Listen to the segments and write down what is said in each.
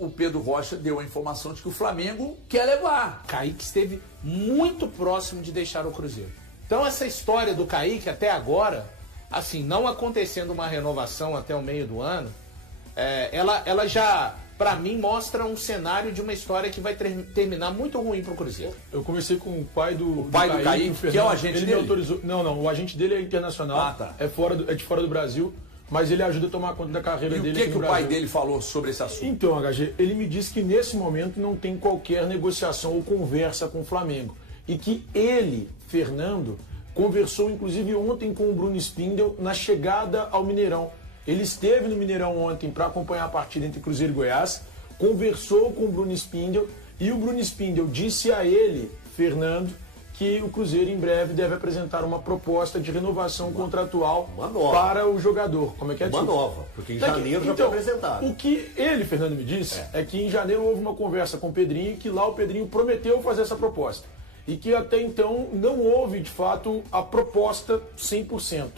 o Pedro Rocha deu a informação de que o Flamengo quer levar. Kaique esteve muito próximo de deixar o Cruzeiro. Então essa história do Kaique até agora, assim, não acontecendo uma renovação até o meio do ano, ela já, pra mim, mostra um cenário de uma história que vai terminar muito ruim pro Cruzeiro. Eu conversei com o pai do Kaique, que é o agente ele dele? me autorizou. Não, o agente dele é internacional, tá. é de fora do Brasil, mas ele ajuda a tomar conta da carreira E dele. o que o pai dele falou sobre esse assunto? Então, HG, ele me disse que nesse momento não tem qualquer negociação ou conversa com o Flamengo. E que ele, Fernando, conversou inclusive ontem com o Bruno Spindel na chegada ao Mineirão. Ele esteve no Mineirão ontem para acompanhar a partida entre Cruzeiro e Goiás, conversou com o Bruno Spindel e o Bruno Spindel disse a ele, Fernando, que o Cruzeiro em breve deve apresentar uma proposta de renovação contratual para o jogador. Como é que é? Uma nova, porque em janeiro já foi apresentado. O que ele, Fernando, me disse é que em janeiro houve uma conversa com o Pedrinho e que lá o Pedrinho prometeu fazer essa proposta. E que até então não houve, de fato, a proposta 100%.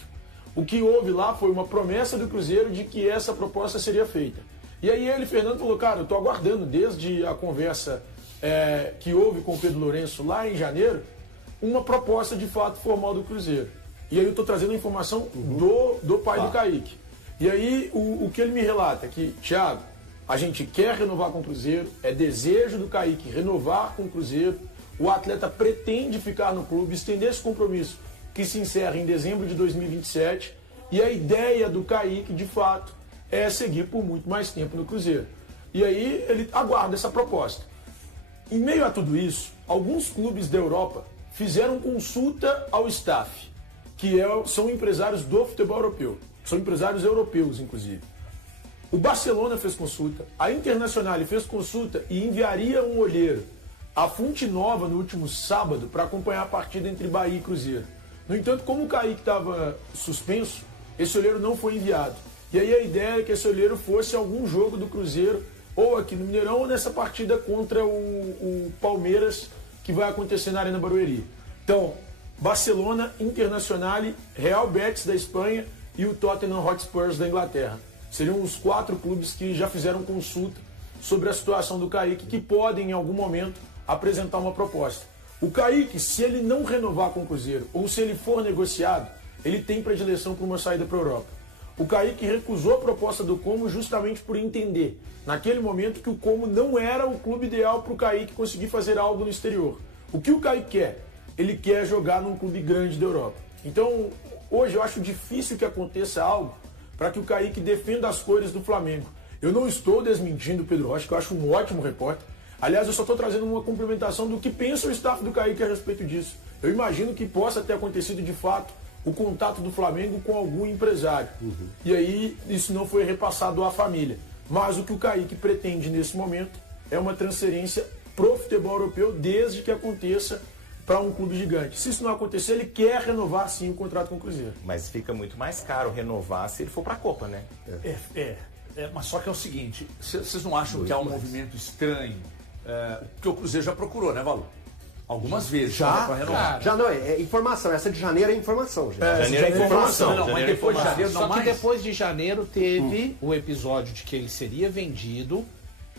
O que houve lá foi uma promessa do Cruzeiro de que essa proposta seria feita. E aí ele, Fernando, falou, cara, eu estou aguardando desde a conversa que houve com o Pedro Lourenço lá em janeiro, uma proposta de fato formal do Cruzeiro. E aí eu estou trazendo a informação do pai do Kaique. E aí o que ele me relata é que, Thiago, a gente quer renovar com o Cruzeiro, é desejo do Kaique renovar com o Cruzeiro, o atleta pretende ficar no clube, estender esse compromisso que se encerra em dezembro de 2027, e a ideia do Kaique, de fato, é seguir por muito mais tempo no Cruzeiro. E aí ele aguarda essa proposta. Em meio a tudo isso, alguns clubes da Europa fizeram consulta ao staff, que são empresários do futebol europeu. São empresários europeus, inclusive. O Barcelona fez consulta, a Internacional fez consulta e enviaria um olheiro à Fonte Nova no último sábado para acompanhar a partida entre Bahia e Cruzeiro. No entanto, como o Kaique estava suspenso, esse olheiro não foi enviado. E aí a ideia é que esse olheiro fosse algum jogo do Cruzeiro, ou aqui no Mineirão, ou nessa partida contra o Palmeiras, que vai acontecer na Arena Barueri. Então, Barcelona, Internacional, Real Betis da Espanha e o Tottenham Hotspur da Inglaterra. Seriam os 4 clubes que já fizeram consulta sobre a situação do Kaique, que podem, em algum momento, apresentar uma proposta. O Kaique, se ele não renovar com o Cruzeiro, ou se ele for negociado, ele tem predileção por uma saída para a Europa. O Kaique recusou a proposta do Como justamente por entender, naquele momento, que o Como não era o clube ideal para o Kaique conseguir fazer algo no exterior. O que o Kaique quer? Ele quer jogar num clube grande da Europa. Então, hoje eu acho difícil que aconteça algo para que o Kaique defenda as cores do Flamengo. Eu não estou desmentindo o Pedro Rocha, que eu acho um ótimo repórter. Aliás, eu só estou trazendo uma complementação do que pensa o staff do Kaique a respeito disso. Eu imagino que possa ter acontecido de fato o contato do Flamengo com algum empresário. E aí isso não foi repassado à família. Mas o que o Kaique pretende nesse momento é uma transferência pro futebol europeu desde que aconteça para um clube gigante. Se isso não acontecer, ele quer renovar sim o contrato com o Cruzeiro. Mas fica muito mais caro renovar se ele for para a Copa, né? Mas só que é o seguinte, vocês não acham que há um movimento estranho? Que o Cruzeiro já procurou, né, Valor? Algumas vezes. Já? Renovar. Já não, é informação. Essa de janeiro é informação, gente. Janeiro é informação. Não, mas depois de janeiro não Só que mais. depois de janeiro teve o episódio de que ele seria vendido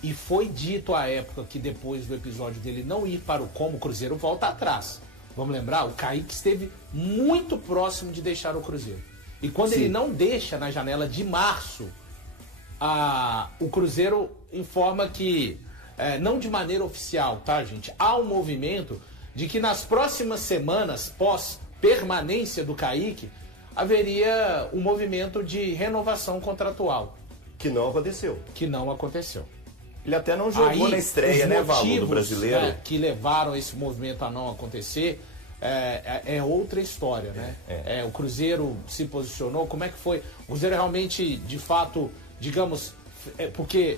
e foi dito à época que depois do episódio dele não ir para o Como, o Cruzeiro volta atrás. Vamos lembrar? O Kaique esteve muito próximo de deixar o Cruzeiro. E quando ele não deixa na janela de março, o Cruzeiro informa que, não de maneira oficial, tá, gente? Há um movimento de que nas próximas semanas, pós permanência do Kaique, haveria um movimento de renovação contratual. Que não aconteceu. Que não aconteceu. Ele até não jogou na estreia, né, Valor, do Brasileiro? Que levaram esse movimento a não acontecer é outra história, né? O Cruzeiro se posicionou, como é que foi? O Cruzeiro realmente, de fato, digamos, porque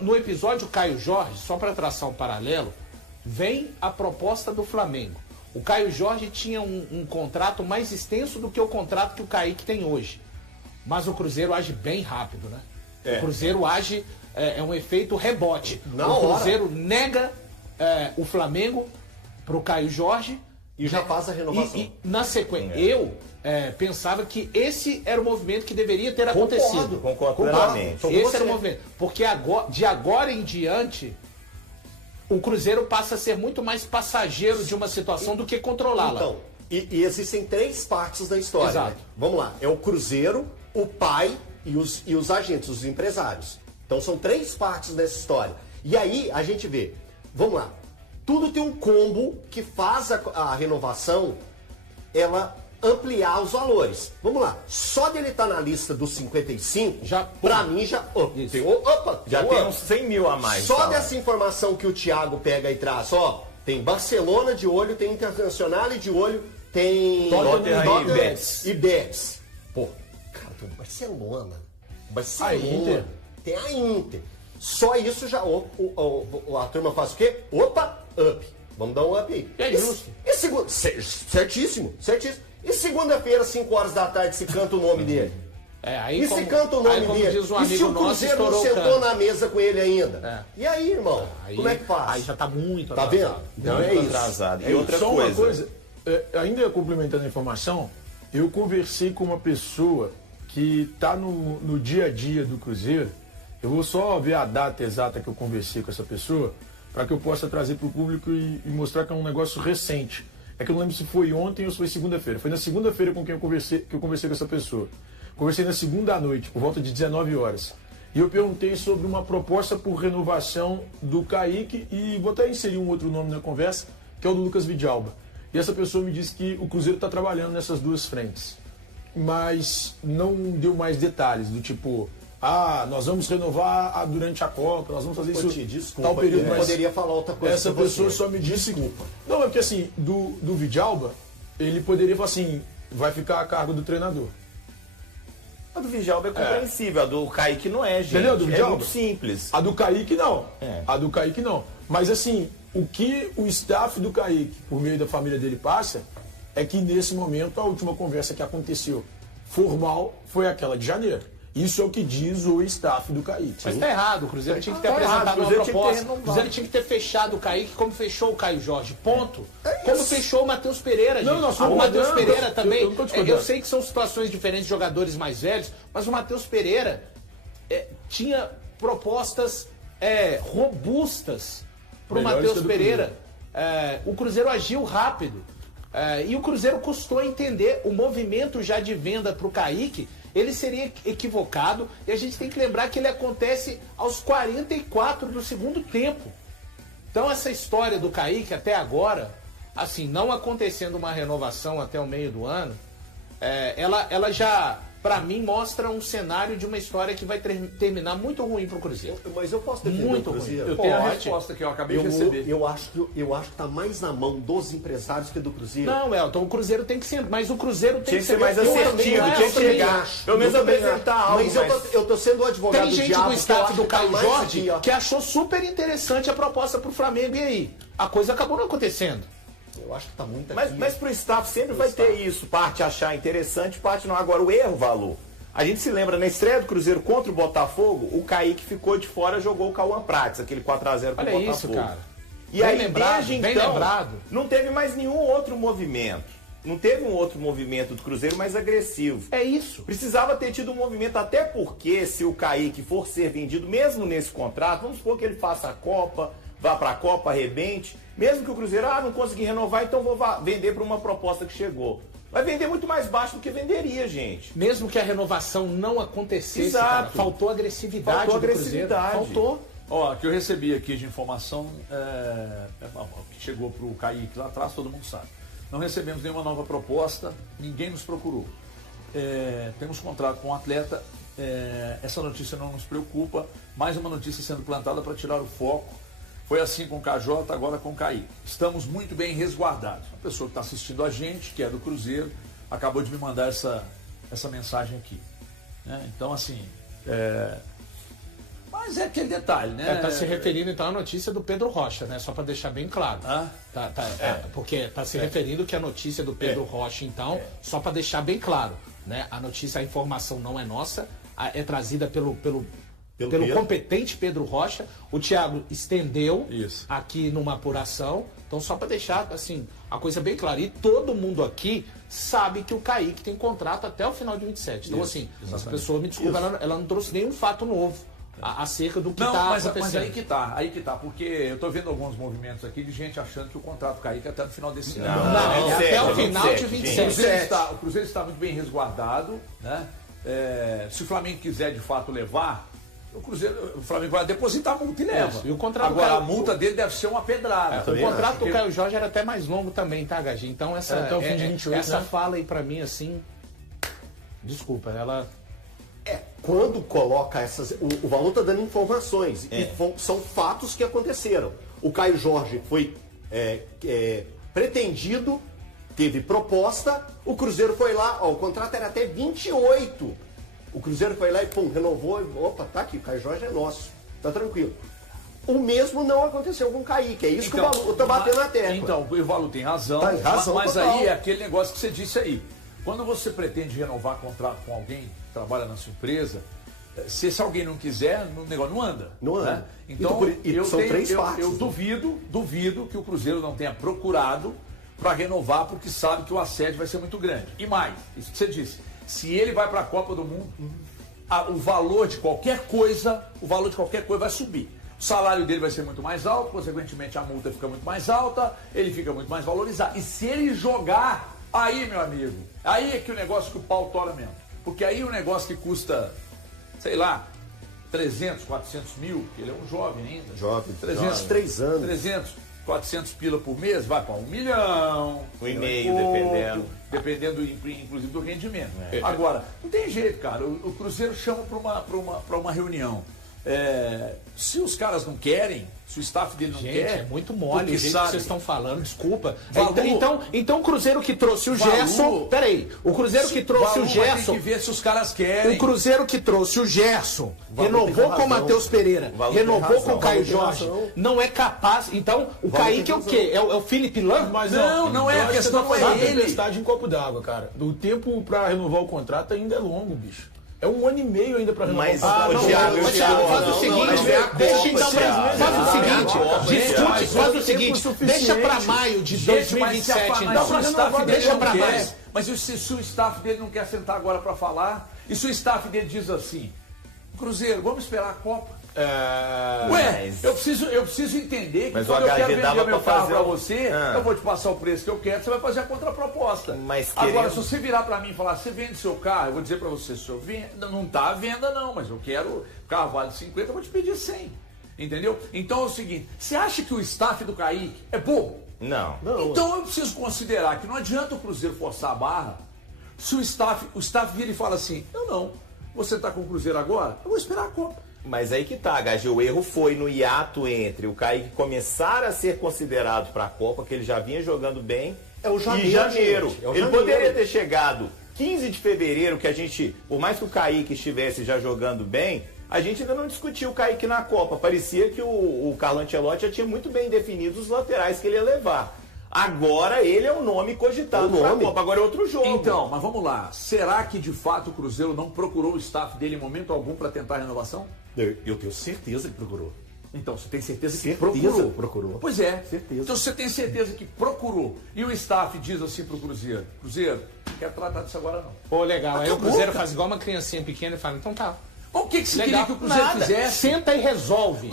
no episódio Caio Jorge, só para traçar um paralelo, vem a proposta do Flamengo. O Caio Jorge tinha um contrato mais extenso do que o contrato que o Kaique tem hoje. Mas o Cruzeiro age bem rápido, né? O Cruzeiro age, é um efeito rebote. O Cruzeiro nega o Flamengo pro Caio Jorge E já faz a renovação. E na sequência, eu pensava que esse era o movimento que deveria ter acontecido. Concordo plenamente. Esse era o movimento. Porque de agora em diante, o Cruzeiro passa a ser muito mais passageiro de uma situação do que controlá-la. Então, e existem 3 partes da história. Exato. Né? Vamos lá. É o Cruzeiro, o pai e os agentes, os empresários. Então são 3 partes dessa história. E aí a gente vê, vamos lá, tudo tem um combo que faz a renovação, ela ampliar os valores. Vamos lá, só dele estar na lista dos 55, pra mim já... Tem uns 100 mil a mais. Só dessa informação que o Thiago pega e traz, tem Barcelona de olho, tem Internacional de olho, tem Tottenham e Betis. Pô, cara, tem o Barcelona, A Inter. tem a Inter. Só isso já a turma faz o quê? Opa, up. Vamos dar um up aí. É justo. Certíssimo. E segunda-feira, 5 horas da tarde, se canta o nome dele? Aí se canta o nome dele? Diz um E se o Cruzeiro não sentou na mesa com ele ainda? E aí, irmão? Como é que faz? Aí já tá muito Tá atrasado. vendo? Então é isso. Atrasado. E outra Só coisa. uma coisa, ainda complementando a informação, eu conversei com uma pessoa que está no dia a dia do Cruzeiro. Eu vou só ver a data exata que eu conversei com essa pessoa, para que eu possa trazer para o público e mostrar que é um negócio recente. É que eu não lembro se foi ontem ou se foi segunda-feira. Foi na segunda-feira com quem eu conversei com essa pessoa. Conversei na segunda à noite, por volta de 19 horas. E eu perguntei sobre uma proposta por renovação do Kaique e vou até inserir um outro nome na conversa, que é o do Lucas Vidalba. E essa pessoa me disse que o Cruzeiro está trabalhando nessas 2 frentes. Mas não deu mais detalhes, do tipo... nós vamos renovar durante a Copa, nós vamos fazer isso. Desculpa, tal período, eu poderia falar outra coisa. Essa pessoa só me disse. Desculpa. Não, é porque assim, do Vidalba, ele poderia falar assim, vai ficar a cargo do treinador. A do Vidalba é compreensível, a do Kaique não é, gente. Entendeu? Do Vidalba? É muito simples. A do Kaique não. É. A do Kaique não. Mas assim, o que o staff do Kaique, por meio da família dele, passa, é que nesse momento a última conversa que aconteceu formal foi aquela de janeiro. Isso é o que diz o staff do Kaique. Mas tá errado, o Cruzeiro tinha que ter Tá errado, apresentado o uma Cruzeiro proposta. tinha que ter O Cruzeiro tinha que ter fechado o Kaique como fechou o Caio Jorge. Ponto. Como fechou o Matheus Pereira, gente. Não, nós O Matheus concordamos. Pereira também. Eu não tô discordando. Eu sei que são situações diferentes de jogadores mais velhos, mas o Matheus Pereira tinha propostas robustas para o Melhores Matheus que a do Pereira. O Cruzeiro agiu rápido. E o Cruzeiro custou entender o movimento já de venda para o Kaique. Ele seria equivocado e a gente tem que lembrar que ele acontece aos 44 do segundo tempo. Então essa história do Kaique até agora, assim, não acontecendo uma renovação até o meio do ano, ela já, pra mim, mostra um cenário de uma história que vai terminar muito ruim pro Cruzeiro. Mas eu posso defender Muito o Cruzeiro? ruim. Eu tenho a Pode. resposta que eu acabei de receber. Eu acho que tá mais na mão dos empresários que do Cruzeiro. Não, Elton, o Cruzeiro tem que ser, mas o Cruzeiro tem Tinha que que ser mais assertivo, tinha que chegar. Pelo menos apresentar algo. Mas eu tô sendo o advogado Tem gente diabo, do que eu staff acho do que tá Caio mais Jorge aqui, ó. que achou super interessante a proposta pro Flamengo, e aí? A coisa acabou não acontecendo. Eu acho que tá muito aqui. Mas pro staff sempre vai ter isso. Parte achar interessante, parte não. Agora, o erro, Valor. A gente se lembra, na estreia do Cruzeiro contra o Botafogo, o Kaique ficou de fora, jogou o Cauã Prates, aquele 4x0 pro Olha Botafogo. isso, cara. E Bem aí, lembrado, desde bem então, lembrado. não teve mais nenhum outro movimento. Não teve um outro movimento do Cruzeiro mais agressivo. É isso. Precisava ter tido um movimento, até porque se o Kaique for ser vendido, mesmo nesse contrato, vamos supor que ele faça a Copa, vá pra Copa, arrebente, mesmo que o Cruzeiro, não consegui renovar, então vou vender para uma proposta que chegou. Vai vender muito mais baixo do que venderia, gente. Mesmo que a renovação não acontecesse, Exato. cara, faltou agressividade Faltou do agressividade. Cruzeiro. Faltou. Ó, que eu recebi aqui de informação, que chegou para o Kaique lá atrás, todo mundo sabe. Não recebemos nenhuma nova proposta, ninguém nos procurou. Temos contrato com o atleta, essa notícia não nos preocupa, mais uma notícia sendo plantada para tirar o foco. Foi assim com o KJ, agora com o Kaique. Estamos muito bem resguardados. Uma pessoa que está assistindo a gente, que é do Cruzeiro, acabou de me mandar essa mensagem aqui. Né? Então, assim... Mas é aquele detalhe, né? Tá se referindo então à notícia do Pedro Rocha, né? Só para deixar bem claro. Ah? Porque tá se referindo que a notícia do Pedro Rocha, então, só para deixar bem claro, né? A notícia, a informação não é nossa, é trazida pelo pelo competente Pedro Rocha. O Thiago estendeu Isso. aqui numa apuração. Então, só para deixar assim, a coisa bem clara. E todo mundo aqui sabe que o Kaique tem contrato até o final de 27. Então, assim, essa pessoa, me desculpa, ela não trouxe nenhum fato novo acerca do que está acontecendo. Mas aí que tá, porque eu tô vendo alguns movimentos aqui de gente achando que o contrato Kaique é até no final desse ano. Não, é até o final de 27. O Cruzeiro está muito bem resguardado, né? Se o Flamengo quiser de fato levar, o Flamengo vai depositar a multa e leva. Isso. E o contrato agora, a multa dele deve ser uma pedrada. O contrato do Caio Jorge era até mais longo também, tá, Gaji? Então, até o fim de 28, essa né? fala aí pra mim, assim... Desculpa, ela... Quando coloca essas... O Valor está dando informações. E são fatos que aconteceram. O Caio Jorge foi pretendido, teve proposta, o Cruzeiro foi lá, o contrato era até 28. O Cruzeiro foi lá e, pum, renovou. Opa, tá aqui, o Caio Jorge é nosso. Tá tranquilo. O mesmo não aconteceu com o Kaique. É isso Então, que o Valu tá batendo na tecla. Então, o Valu tem razão. Tem razão mas total. aí é aquele negócio que você disse aí. Quando você pretende renovar contrato com alguém que trabalha na sua empresa, se esse alguém não quiser, o negócio não anda. Não anda. Né? Então, São três partes. eu duvido que o Cruzeiro não tenha procurado para renovar, porque sabe que o assédio vai ser muito grande. E mais, isso que você disse, se ele vai para a Copa do Mundo, o valor de qualquer coisa vai subir. O salário dele vai ser muito mais alto, consequentemente a multa fica muito mais alta, ele fica muito mais valorizado. E se ele jogar, aí, meu amigo, aí é que o negócio que o pau tora mesmo. Porque aí o negócio que custa, sei lá, 300, 400 mil, porque ele é um jovem ainda. Jovem, 3 anos. 300, 400 pila por mês, vai para 1 milhão. 1,5, Dependendo, inclusive, do rendimento. Agora, não tem jeito, cara. O Cruzeiro chama para uma reunião. Se os caras não querem, se o staff dele não quer... é muito mole o jeito que vocês estão falando, desculpa. Valor, então o Cruzeiro que trouxe o Gerson... Peraí, o Cruzeiro que trouxe o Gerson... Tem que ver se os caras querem. O Cruzeiro que trouxe o Gerson, renovou com o Matheus Pereira, renovou com o Caio Jorge, não é capaz... Então, o Kaique é o quê? É o Felipe Lan? Mas não é, a questão não é ele. Tempestade em copo d'água, cara. O tempo pra renovar o contrato ainda é longo, bicho. É 1 ano e meio ainda pra renovar Mas, o contrato. Thiago, faz o seguinte, deixa então faz o seguinte, deixa pra maio de 2027, então, deixa pra maio. Mas se o staff dele não quer sentar agora pra falar, e se o staff dele diz assim, Cruzeiro, vamos esperar a Copa? Eu preciso entender que mas quando o eu quero HG vender dava meu pra carro fazer pra você, Ah. eu vou te passar o preço que eu quero, você vai fazer a contraproposta. Mas Agora, se você virar pra mim e falar, você vende seu carro, eu vou dizer pra você, se eu vendo, não tá à venda não, mas eu quero, o carro vale 50, eu vou te pedir 100. Entendeu? Então é o seguinte, você acha que o staff do Kaique é bobo? Não. Então eu preciso considerar que não adianta o Cruzeiro forçar a barra se o staff vira e fala assim, não, você tá com o Cruzeiro agora, eu vou esperar a Copa. Mas aí que tá, Gaji, o erro foi no hiato entre o Kaique começar a ser considerado para a Copa, que ele já vinha jogando bem, janeiro, e janeiro. gente, é o Ele janeiro. poderia ter chegado 15 de fevereiro, que a gente, por mais que o Kaique estivesse já jogando bem, a gente ainda não discutiu o Kaique na Copa. Parecia que o Carlo Ancelotti já tinha muito bem definido os laterais que ele ia levar. Agora ele é o nome cogitado para a Copa, agora é outro jogo. Então, mas vamos lá. Será que de fato o Cruzeiro não procurou o staff dele em momento algum para tentar a renovação? Eu tenho certeza que procurou. Então, você tem certeza que Certeza procurou? Pois é. Certeza. Então, você tem certeza que procurou. E o staff diz assim pro Cruzeiro, Cruzeiro, não quero tratar disso agora não. Pô, legal. Aí o Acabou, Cruzeiro cara. faz igual uma criancinha pequena e fala, então tá. Mas o que você Legal. queria que o Cruzeiro Nada. fizesse? Senta e resolve.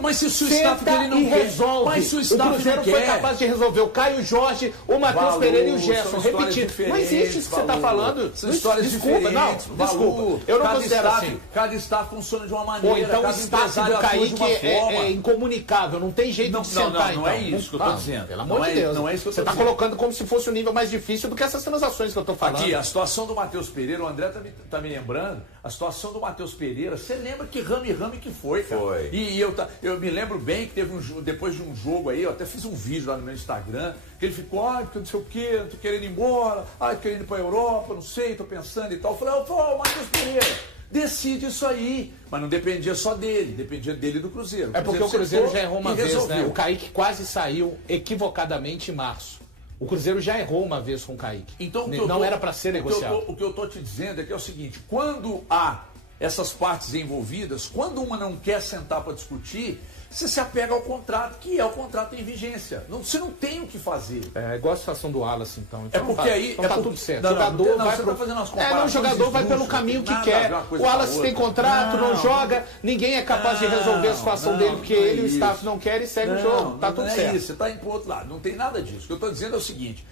Mas se o staff dele não e quer, resolve. mas se o O staff Cruzeiro não foi quer, capaz de resolver o Caio Jorge, o Matheus Valu, Pereira e o são Gerson. histórias Repetindo. Não diferentes, existe isso que você está Valu. falando. São Não, histórias desculpa, diferentes. não. Valu, Desculpa. Eu não cada considero staff, assim. Cada staff funciona de uma Pô, maneira. então o cada staff empresário do atua de Kaique uma forma. é incomunicável, não tem jeito Não, de sentar, não é então. isso que eu tô dizendo. Pelo amor Não de é- Deus. não é isso que eu tô Você está dizendo. colocando como se fosse um nível mais difícil do que essas transações que eu estou falando. Aqui, a situação do Matheus Pereira, o André tá me lembrando, a situação do Matheus Pereira, você lembra que rame que foi, cara? Foi. E eu me lembro bem que teve depois de um jogo aí, eu até fiz um vídeo lá no meu Instagram, que ele ficou, porque não sei o quê, tô querendo ir embora, querendo ir pra Europa, não sei, tô pensando e tal. Eu falei, ô, Matheus Pereira, decide isso aí. Mas não dependia só dele, dependia dele e do Cruzeiro. É porque o Cruzeiro sentou já errou uma e vez, resolveu. né? O Kaique quase saiu equivocadamente em março. O Cruzeiro já errou uma vez com o Kaique. Então, Não era para ser negociado. O que eu tô te dizendo é que é o seguinte, quando há essas partes envolvidas, quando uma não quer sentar para discutir, você se apega ao contrato, que é o contrato em vigência. Você não tem o que fazer. É igual a situação do Wallace, então. É porque aí... Então tá porque- tudo certo. Não, o jogador não, vai você pro... tá fazendo umas o comparações jogador vai pelo esdrúxulas, caminho que nada a ver quer. uma coisa O com a Wallace tem outra. contrato, não joga, ninguém é capaz de resolver a situação dele, porque não é ele e o isso. staff não querem e segue o jogo. Tá tudo não certo. É isso, você está indo para o outro lado. Não tem nada disso. O que eu estou dizendo é o seguinte: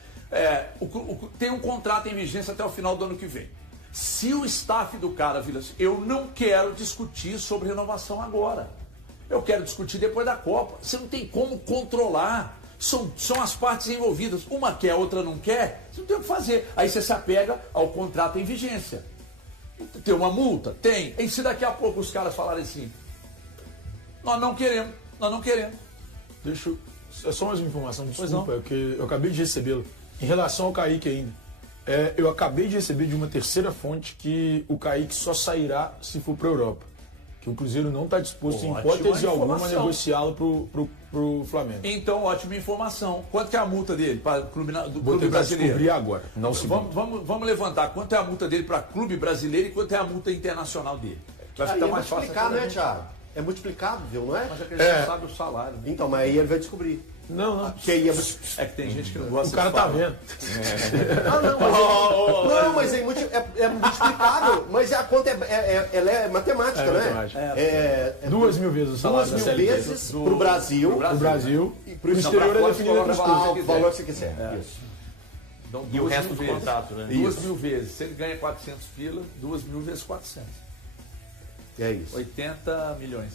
tem um contrato em vigência até o final do ano que vem. Se o staff do cara vira assim, eu não quero discutir sobre renovação agora. Eu quero discutir depois da Copa. Você não tem como controlar. São as partes envolvidas. Uma quer, a outra não quer. Você não tem o que fazer. Aí você se apega ao contrato em vigência. Tem uma multa? Tem. E se daqui a pouco os caras falarem assim, nós não queremos. Deixa eu... É só mais uma informação, Pois desculpa, é que eu acabei de recebê-lo. Em relação ao Kaique ainda, eu acabei de receber de uma terceira fonte que o Kaique só sairá se for para a Europa. Que o Cruzeiro não está disposto, em Ótima hipótese alguma, a informação. negociá-lo pro Flamengo. Então, ótima informação. Quanto que é a multa dele para o clube, do Vou clube tentar brasileiro? descobrir agora. Não se Vamos levantar. Quanto é a multa dele para clube brasileiro e quanto é a multa internacional dele? Vai Aí ficar é mais fácil. multiplicado, até né, pra Thiago? É multiplicável, não é? Mas é que a gente não sabe o salário. Né? Então, mas aí ele vai descobrir. Não. Que aí é É que tem gente que não gosta O cara de tá falar. vendo. Não, mas é multiplicável. Mas a conta ela é matemática, É né? matemática. É 2.000 vezes o salário 2.000 da CLT. vezes pro Brasil. O Brasil. E Pro pro exterior pra é fora, definido coloca outras lá coisas. o valor que você quiser. Isso. Então, E o 2.000 resto do vezes. contrato, né? 2.000 vezes. Se ele ganha 400 pila, 2.000 vezes 400. E é isso. 80 milhões.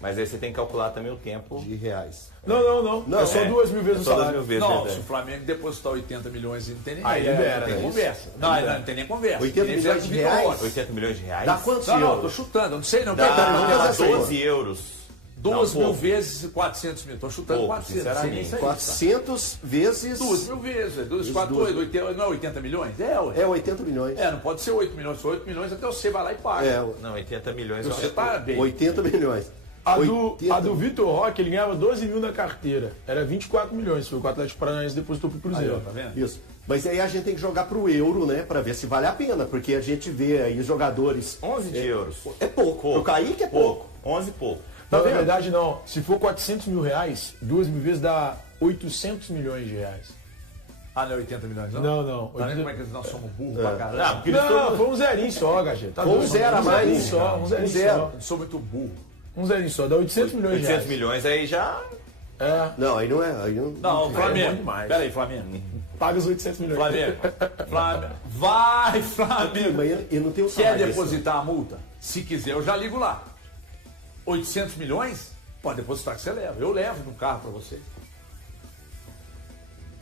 Mas aí você tem que calcular também o tempo. De reais. Não. É só 2.000 vezes o só 2.000 salário. vezes, Não, verdade. se o Flamengo depositar 80 milhões, não tem nem Aí libera, não tem né? conversa. Não tem nem conversa. 80 Tem milhões de Vitor reais? Roque. 80 milhões de reais? Dá quantos Não, euros? tô chutando, eu não sei não. Dá Vamos fazer 12 euros. 2 Não, mil pouco. vezes 400 mil. Tô chutando Pouco, 400. sinceramente. Sim, isso aí. 400 vezes... 2 mil vezes. 2, 4, 8, 80, não é 80 milhões? É, ué. É 80 milhões. Não pode ser 8 milhões. Se for 8 milhões, até você vai lá e paga. É, Não, 80 milhões. Você tá bem. 80 milhões. A 80 do Vitor Roque, ele ganhava 12 mil na carteira. Era 24 milhões. Foi o que o Atlético Paranaense depositou pro Aí, Cruzeiro. ó, tá vendo? Isso. Mas aí a gente tem que jogar pro euro, né? Pra ver se vale a pena. Porque a gente vê aí os jogadores... 11 de euros. É pouco. O Kaique é pouco. 11 pouco. Não, Tá na vendo? verdade, não. Se for 400 mil reais, 2.000 vezes dá 800 milhões de reais. Ah, não é 80 milhões, não? Não. Tá vendo como é que nós somos burros pra caramba? Não, porque Não, foi um zerinho só, Gachê. Tá Foi um doido? zero a mais. zerinho só, um zerinho zero. só. Eu sou muito burro. Um zerinho só, dá 800 milhões de 800 reais. milhões aí já. É, Não, aí não é. Aí não... Não, bom Flamengo. demais. Pera aí, Flamengo. paga os 800 milhões. Flamengo. Flamengo. Vai, Flamengo. Mas ele não tem o Quer salário desse, depositar a multa? Se quiser, eu já ligo lá. 800 milhões? Pode depositar que você leva. Eu levo no carro pra você.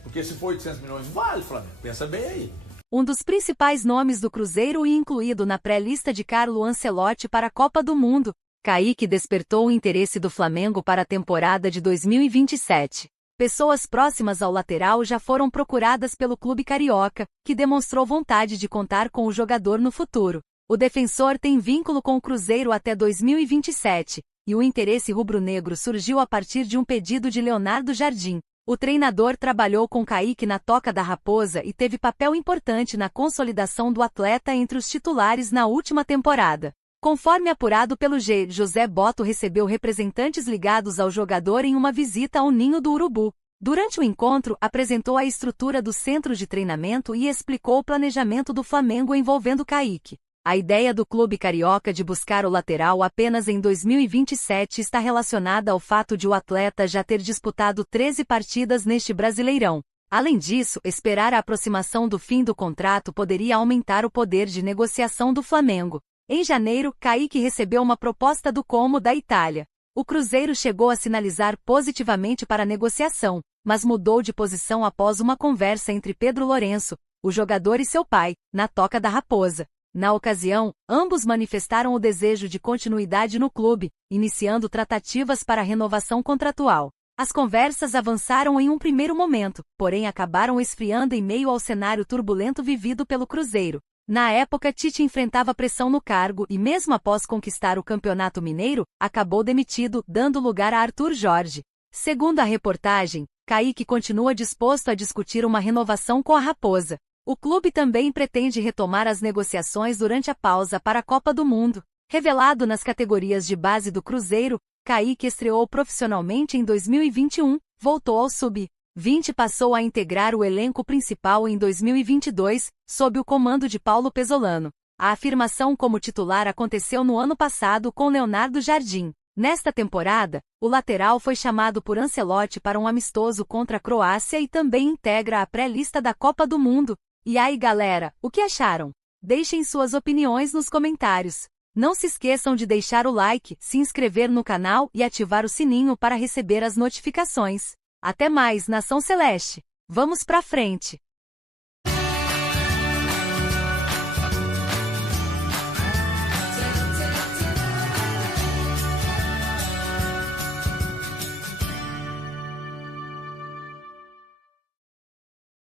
Porque se for 800 milhões, vale, Flamengo. Pensa bem aí. Um dos principais nomes do Cruzeiro e incluído na pré-lista de Carlo Ancelotti para a Copa do Mundo, Kaique despertou o interesse do Flamengo para a temporada de 2027. Pessoas próximas ao lateral já foram procuradas pelo clube carioca, que demonstrou vontade de contar com o jogador no futuro. O defensor tem vínculo com o Cruzeiro até 2027, e o interesse rubro-negro surgiu a partir de um pedido de Leonardo Jardim. O treinador trabalhou com Kaique na Toca da Raposa e teve papel importante na consolidação do atleta entre os titulares na última temporada. Conforme apurado pelo G, José Boto recebeu representantes ligados ao jogador em uma visita ao Ninho do Urubu. Durante o encontro, apresentou a estrutura do centro de treinamento e explicou o planejamento do Flamengo envolvendo Kaique. A ideia do clube carioca de buscar o lateral apenas em 2027 está relacionada ao fato de o atleta já ter disputado 13 partidas neste Brasileirão. Além disso, esperar a aproximação do fim do contrato poderia aumentar o poder de negociação do Flamengo. Em janeiro, Kaique recebeu uma proposta do Como da Itália. O Cruzeiro chegou a sinalizar positivamente para a negociação, mas mudou de posição após uma conversa entre Pedro Lourenço, o jogador e seu pai, na Toca da Raposa. Na ocasião, ambos manifestaram o desejo de continuidade no clube, iniciando tratativas para renovação contratual. As conversas avançaram em um primeiro momento, porém acabaram esfriando em meio ao cenário turbulento vivido pelo Cruzeiro. Na época, Tite enfrentava pressão no cargo e, mesmo após conquistar o Campeonato Mineiro, acabou demitido, dando lugar a Arthur Jorge. Segundo a reportagem, Kaique continua disposto a discutir uma renovação com a Raposa. O clube também pretende retomar as negociações durante a pausa para a Copa do Mundo. Revelado nas categorias de base do Cruzeiro, Kaique estreou profissionalmente em 2021, voltou ao Sub-20 e passou a integrar o elenco principal em 2022, sob o comando de Paulo Pesolano. A afirmação como titular aconteceu no ano passado com Leonardo Jardim. Nesta temporada, o lateral foi chamado por Ancelotti para um amistoso contra a Croácia e também integra a pré-lista da Copa do Mundo. E aí, galera, o que acharam? Deixem suas opiniões nos comentários. Não se esqueçam de deixar o like, se inscrever no canal e ativar o sininho para receber as notificações. Até mais, Nação Celeste! Vamos pra frente!